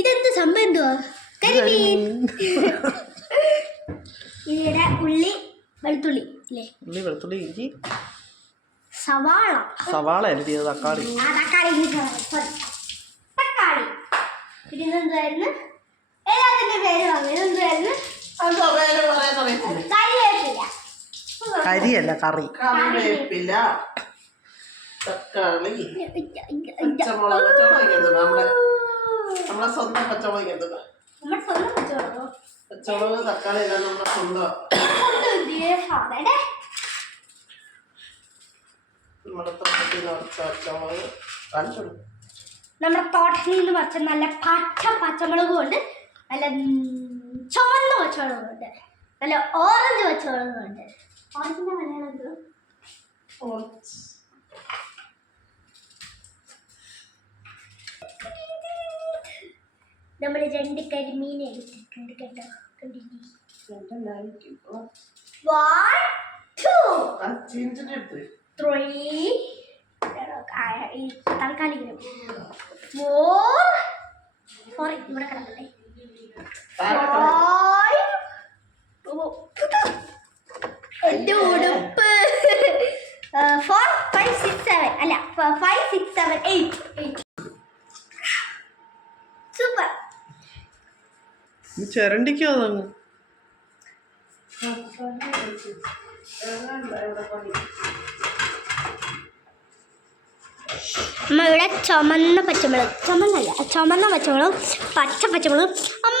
ഇതെന്ത് സംഭവം എന്തുവാ? കരിമീൻ. ഇവിടെ ഉള്ളി വെളുത്തുള്ളി അല്ലേ? ഉള്ളി വെളുത്തുള്ളി ഇഞ്ചി സവാള അല്ലേ? തക്കാളി. തക്കാളി. പിന്നെ ഇതെന്തായിരുന്നു? എല്ലാത്തിന്റെ പേര് പറഞ്ഞു. ഇതെന്തായിരുന്നു? കരിയല്ല കറി. കറിവേപ്പില, തക്കാളി, പച്ചമുളക്. നമ്മളെ സ്വന്തം പച്ചമുളക് എന്തുക? പച്ചമുളക് തക്കാളി എല്ലാം നമ്മുടെ സ്വന്തം. നമ്മുടെ തോട്ടത്തിൽ നിറച്ച പച്ചമുളക് കാണിച്ചു. നമ്മുടെ തോട്ടത്തിൽ നിന്ന് പറിച്ച നല്ല പച്ചമുളകും ഉണ്ട്, നല്ല ചുവന്ന പച്ചമുളകും ഉണ്ട്, നല്ല ഓറഞ്ച് പച്ചമുളകും ഉണ്ട്. ഓറഞ്ചിന്റെ മലയാളം എന്തോ? നമ്മൾ 2 കരിമീൻ എടുത്തിട്ടുണ്ട് കേട്ടോ. 1 2 3 തൽക്കാലികം 4 ഇവിടെ കിടക്കട്ടെ. 5 എന്റെ ഉടുപ്പ് 4 5 6 7 അല്ല 5 6 7 8 സൂപ്പർ. ചിരണ്ടിക്കോ അതങ്ങ്? അമ്മ ഇവിടെ ചുമന്ന പച്ചമുളക്, ചുമന്ന പച്ചമുളകും പച്ച പച്ചമുളകും. അമ്മ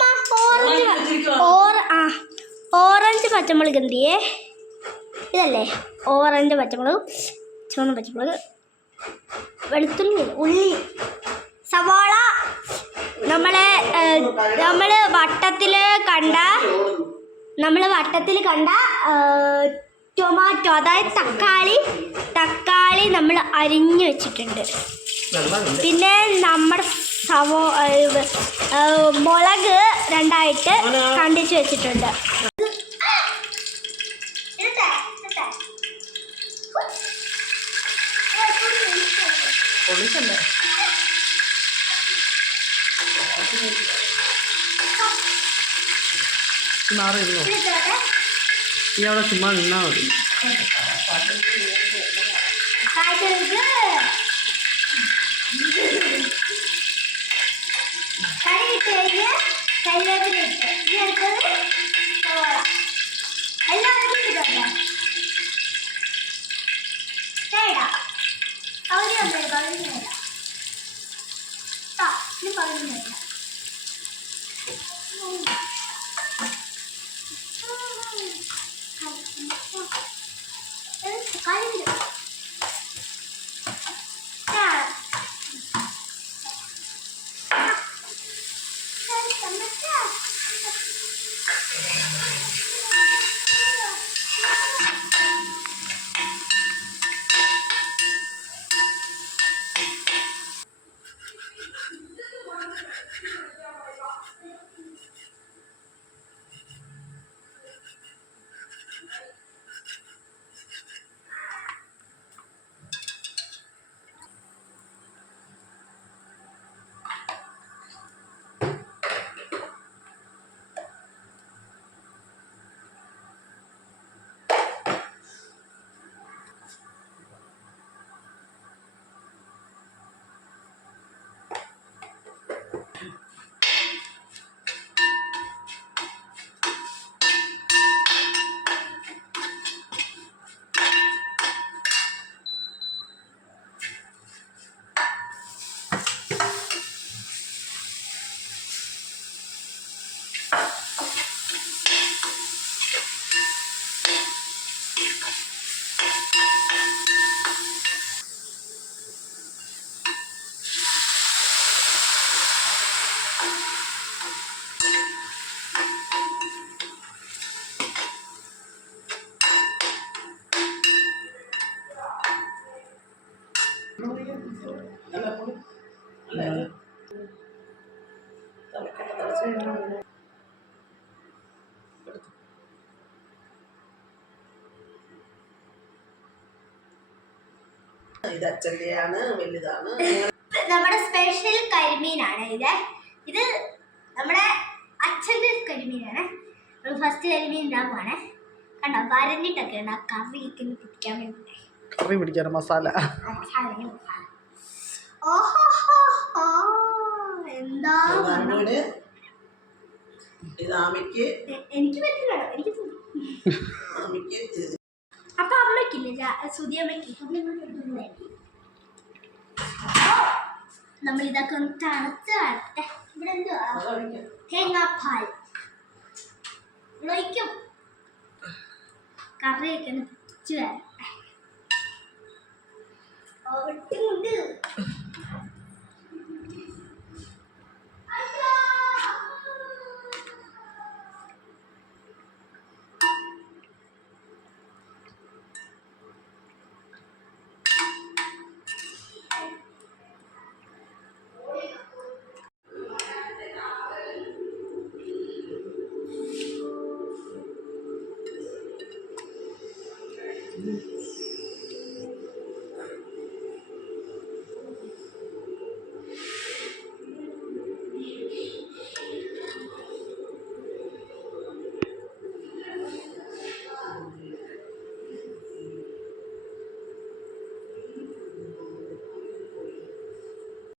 ഓറഞ്ച് പച്ചമുളക് എന്തിയേ? ഇതല്ലേ ഓറഞ്ച് പച്ചമുളകും ചുവന്ന പച്ചമുളക്, വെളുത്തുള്ളി, ഉള്ളി, സവാള. നമ്മൾ വട്ടത്തിൽ കണ്ട ടൊമാറ്റോ, അതായത് തക്കാളി നമ്മൾ അരിഞ്ഞു വെച്ചിട്ടുണ്ട്. പിന്നെ നമ്മുടെ മുളക് 2ആയിട്ട് കണ്ടിച്ച് വെച്ചിട്ടുണ്ട്. മാറിയിരുന്നോ? നീ അവിടെ ചുമ്മാ നിന്നാ മതി. ഇത് അച്ഛൻ്റെയാണ്, വലുതാണ്. നമ്മുടെ സ്പെഷ്യൽ കരിമീനാണ് ഇത് നമ്മുടെ അച്ഛൻ്റെ കരിമീനാണ്. ഫസ്റ്റ് കരിമീൻ ഇടാൻ പോണേ. കണ്ടോ വരഞ്ഞിട്ടൊക്കെ ഉണ്ട് ആ കറിയൊക്കെ പിടിക്കാൻ വേണ്ടി. കറി പിടിക്കാൻ മസാല. എന്താ എനിക്ക് പറ്റില്ല, എനിക്ക് അപ്പൊ അമ്മയ്ക്കില്ല സുധിയമ്മയ്ക്ക് നമ്മൾ ഇതൊക്കെ ഒന്ന് തണുത്ത് വരട്ടെ. ഇവിടെ എന്തുവാ തേങ്ങാപ്പാൽ ഒഴിക്കും. കറിയൊക്കെ ഒന്ന് പിടിച്ച് വരട്ടെ. ഒട്ടുണ്ട്